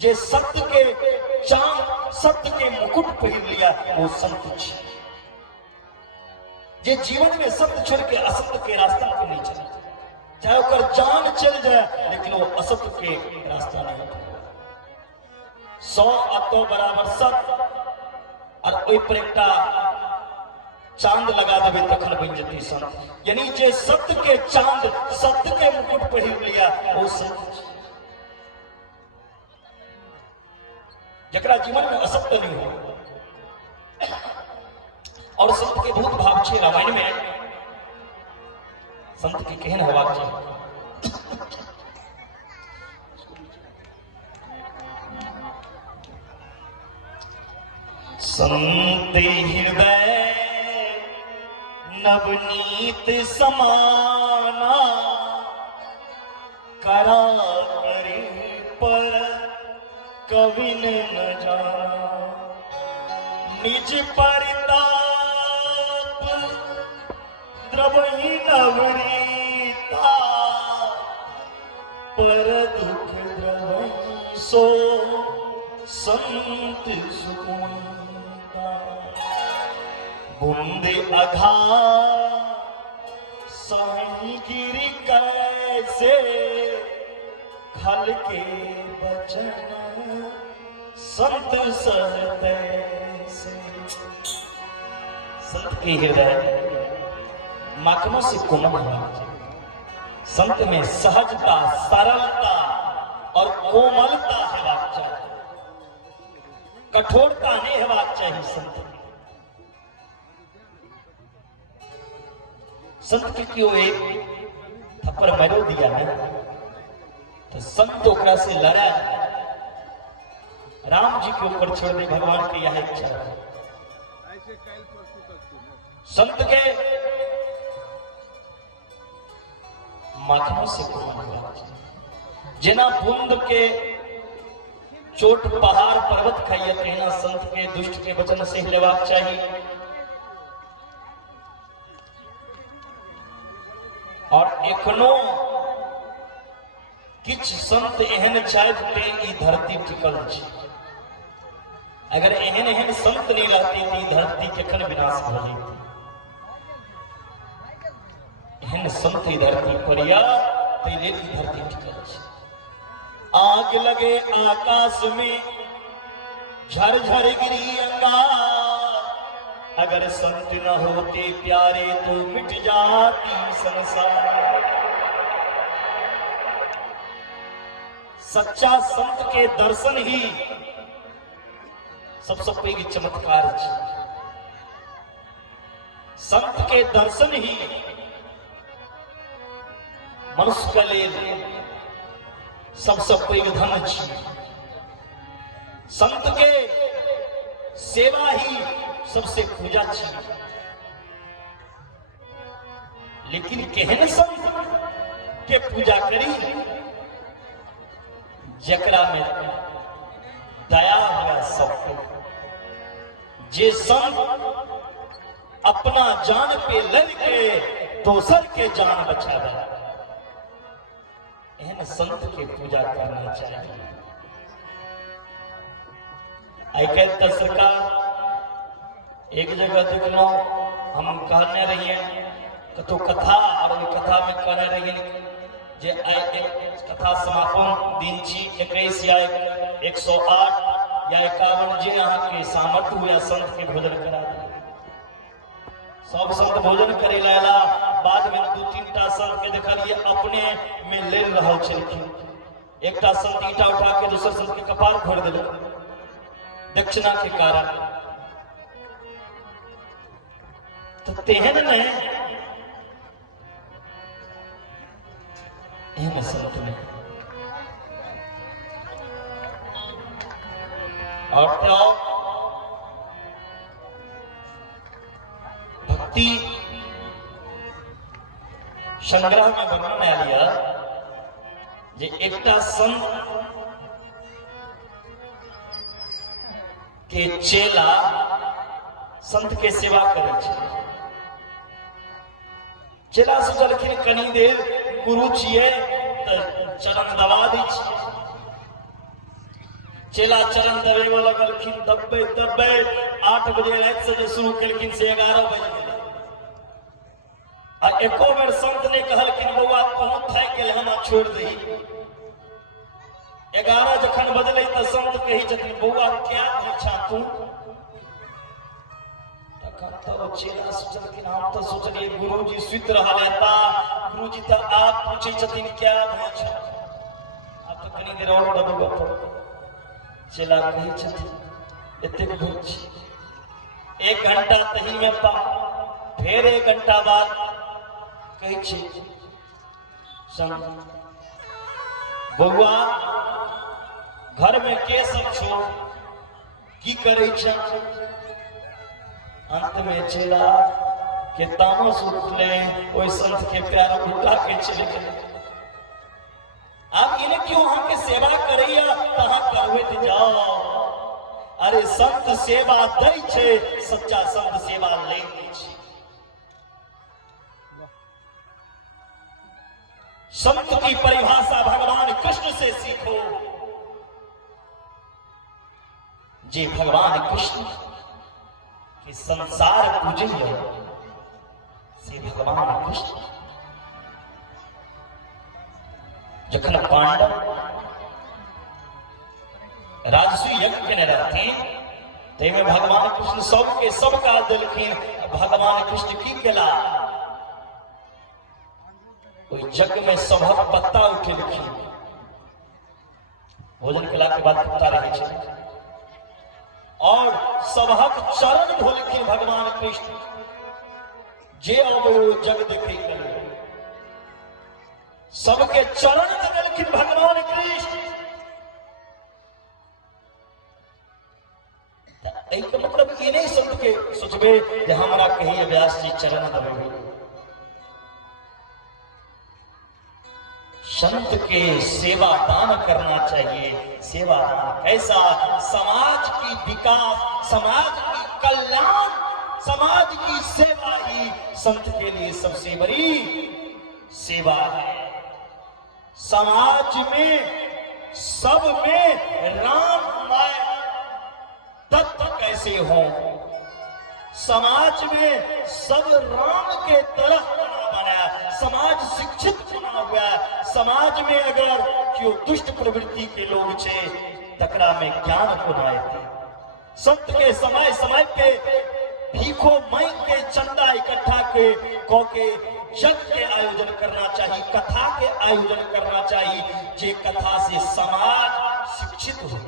जे सत्य के चांद सत्य के मुकुट पहिर लिया वो संत छी। जे जीवन में सत्य छोड़ के असत्य के रास्ता पे नहीं चले, चाहे ओकर जान चल जाए लेकिन वो असत्य के रास्ता नहीं उठे। 100 अतो बराबर सत्य और ओई पर एकटा चांद लगा देवे तखन बन जती संत। यानी जे सत्य के चांद सत्य के मुकुट पहिर लिया वो संत। जकरा जीवन में असत्य नहीं हो। और संत के बहुत भाव छे रामायण में। संत के केहन हेबाक चाही। संत हृदय नवनीत समाना, करा करे पर कविन न जाना। निज परिताप द्रवहि नवनीता, पर दुख द्रवहि सो संत सुनीता। बूंद अघा सही गिरि कैसे, खल के बचन संत सहते से। संत के हृदय माखनों से कोमल है। संत में सहजता, सरलता और कोमलता हेबाक चाहिए, कठोरता नहीं हेबाक चाहिए। संत के क्यों एक थप्पड़ मारो दिया है तो संत ओकरा से लड़ा। राम जी के ऊपर छोड़ दे, भगवान की यह इच्छा है। संत के माखनों से जेना बूंद के चोट पहाड़ पर्वत खाइए, कहना संत के दुष्ट के वचन से लेवाक चाहिए। और एखनो किछ संत एहन छथि ते ई धरती टिकल छै। अगर एहन एहन संत नहीं रहती तो ई धरती केखन विनाश भ जेती। एहन संत ई धरती पर या तै लेल ई धरती टिकल छै। आग लगे आकाश में झरझर गिरी अंगार, अगर संत न होते प्यारे तो मिट जाती संसार। सच्चा संत के दर्शन ही सबसे पैघ चमत्कार छै। संत के दर्शन ही मनुष्य के लिए सबसे पैघ धन छै। संत के सेवा ही सबसे पूजा छै। लेकिन केहन संत के पूजा करी जकरा में दया हुआ सबको। जे संत अपना जान पे लग के दोसर के जान बचावे, एहन संत के पूजा करना चाहिए। आई कहते सरकार एक जगह देखलो, हम कहने रहिए कतो कथा और कथा में कहने रहिए जे आई कथा समापन दिन छी 21 या 108 या 51 जे अहाँ के सामर्थ्य हुआ संत के भोजन करा दिए। सब संत भोजन करे लाला बाद में 2-3 टा संत के देखलिए अपने में ले रहल छलखिन। एकटा संत ईटा उठा के दूसर संत के कपार फोड़ देलक दक्षिणा के कारण। तो तेहन में एहन संत में और तो भक्ति संग्रह में वर्णन आया जे एकटा संत के चेला संत के सेवा करे छै। चेला सोचलखिन कनी देर गुरु छिए तो चरण दबा दी। चेला चरण दबे वाला गलखिन दबे दबे 8 बजे रात से जो शुरू केलखिन से 11 बज गेलै आ एको बेर संत ने कहलखिन बौआ बहुत थाकि गेल हम छोड़ दी 11 जखन बजलै त संत कही छथिन बौआ क्या इच्छा तू तो चेला सोचलखिन हम तो सोचलिए गुरुजी सुत रहल हेता गुरुजी तो आप पूछे छथिन क्या भय छ आप तो कनी देर और दबे पड़ो चेला कही छथिन एतेक भय छी 1 घंटा तही में पा फिर 1 घंटा बाद कही छी संत बौआ घर में के सब छो की करे छ अंत में चेला के तामस उठले ओई संत के प्यार उठा के चले गए आप इन्हें क्यों हम के सेवा करैया तहां करवे त जाओ अरे संत सेवा दै छे सच्चा संत सेवा लै छे संत की परिभाषा भगवान कृष्ण से सीखो जी भगवान कृष्ण कि संसार पूजनीय से भगवान कृष्ण जखन पांडव राजसूय यज्ञ केने रहथिन तैमे भगवान कृष्ण सबके सब काज देलखिन भगवान कृष्ण की केला ओई यज्ञ में सभक पत्ता उठेलखिन भोजन केला के बाद पत्ता रहै छै और सबहक चरण धोलखिन भगवान कृष्ण जे अबे जग देखे के सबके चरण धोलखिन भगवान कृष्ण एक मतलब ये नहीं संत के सोचबे जे हमरा कहीं व्यास जी चरण दबे संत के सेवा दान करना चाहिए सेवा दान कैसा समाज की विकास समाज की कल्याण समाज की सेवा ही संत के लिए सबसे बड़ी सेवा है समाज में सब में राममय तत्व कैसे हो समाज में सब राम के तरह बनाया समाज शिक्षित बना हुआ है समाज में अगर क्यों दुष्ट प्रवृत्ति के लोग छे तकरा में ज्ञान को थे संत के समय समय पे भीखो मई के चंदा इकट्ठा के कौ के यज्ञ के आयोजन करना चाहिए कथा के आयोजन करना चाहिए जे कथा से समाज शिक्षित हो